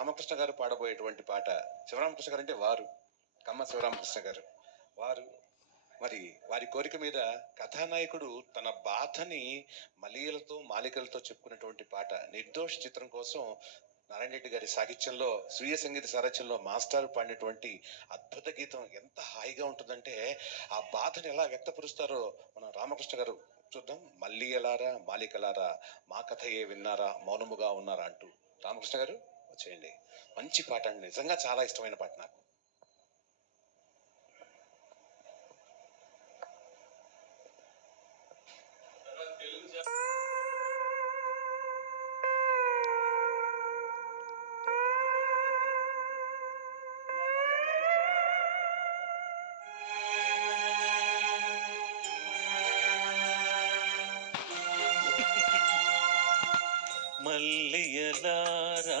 రామకృష్ణ గారు పాడబోయేటువంటి పాట శివరామకృష్ణ గారు అంటే వారు కమ్మ శివరామకృష్ణ గారు. వారు మరి వారి కోరిక మీద కథానాయకుడు తన బాధని మలీలతో మాలికలతో చెప్పుకున్నటువంటి పాట నిర్దోష చిత్రం కోసం నారాయణ రెడ్డి గారి సాహిత్యంలో స్వీయ సంగీత సారథ్యంలో మాస్టర్ పాడినటువంటి అద్భుత గీతం ఎంత హాయిగా ఉంటుందంటే ఆ బాధను ఎలా వ్యక్తపరుస్తారో మన రామకృష్ణ గారు చూద్దాం. మళ్ళీ ఎలారా మాలికలారా మా కథ ఏ విన్నారా మౌనముగా ఉన్నారా అంటూ. రామకృష్ణ గారు? చేయండి. మంచి పాట అండి. నిజంగా చాలా ఇష్టమైన పాట నాకు. మల్లియలారా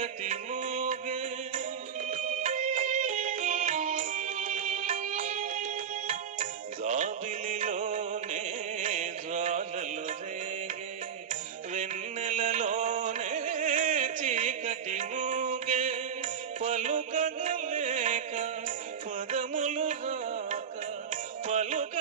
చీకటి మూగే. జాబిలిలోనే జ్వాలలు రేగే వెన్నెలలోనే చీకటి మూగే. పలుకగలేక పదములు రాక పలుక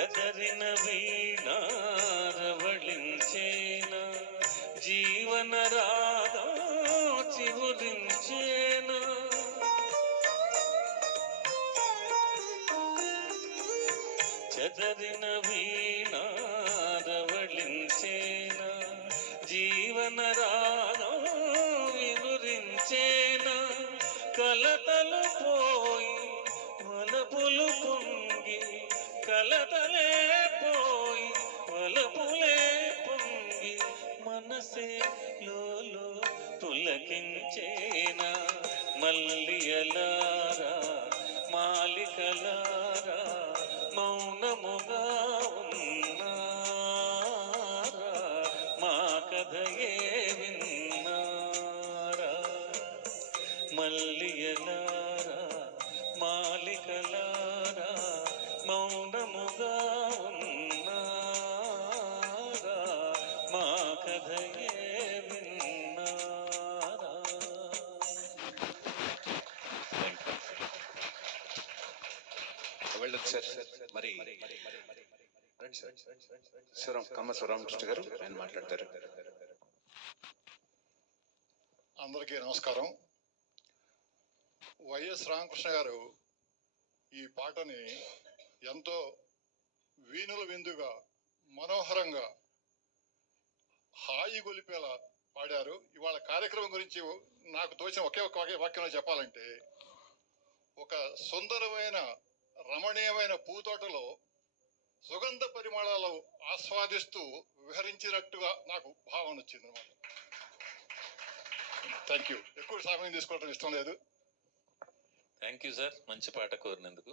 చదరిన వీణారవళించేన? జీవన రాగం చివురించేన చదరిన వీణారవళించేన? జీవన రాగం వినురించేన? కలతలు పోయి మలపులు పొంది కలతలే పోయి వలపులే పొంగి మనసే లోలో తులకించేనా మల్లియలారా మాలికలారా మౌనముగా ఉన్నారా మా కథయే విన్నారా మల్లియలారా. వెళ్ళదు సార్. మరి రండి కమ్మ గారు ఆయన మాట్లాడతారు. అందరికీ నమస్కారం. వైఎస్ రామకృష్ణ గారు ఈ పాటని ఎంతో వీణుల విందుగా మనోహరంగా హాయి గొలిపేలా పాడారు. ఇవాళ కార్యక్రమం గురించి నాకు తోచిన ఒకే ఒక వాక్యంలో చెప్పాలంటే ఒక సుందరమైన రమణీయమైన పూతోటలో సుగంధ పరిమళాలు ఆస్వాదిస్తూ విహరించినట్టుగా నాకు భావన వచ్చింది అనమాట థ్యాంక్ యూ ఎక్కువ సమయం తీసుకోవడం ఇష్టం లేదు. థ్యాంక్ యూ సార్ మంచి పాట కోరినందుకు.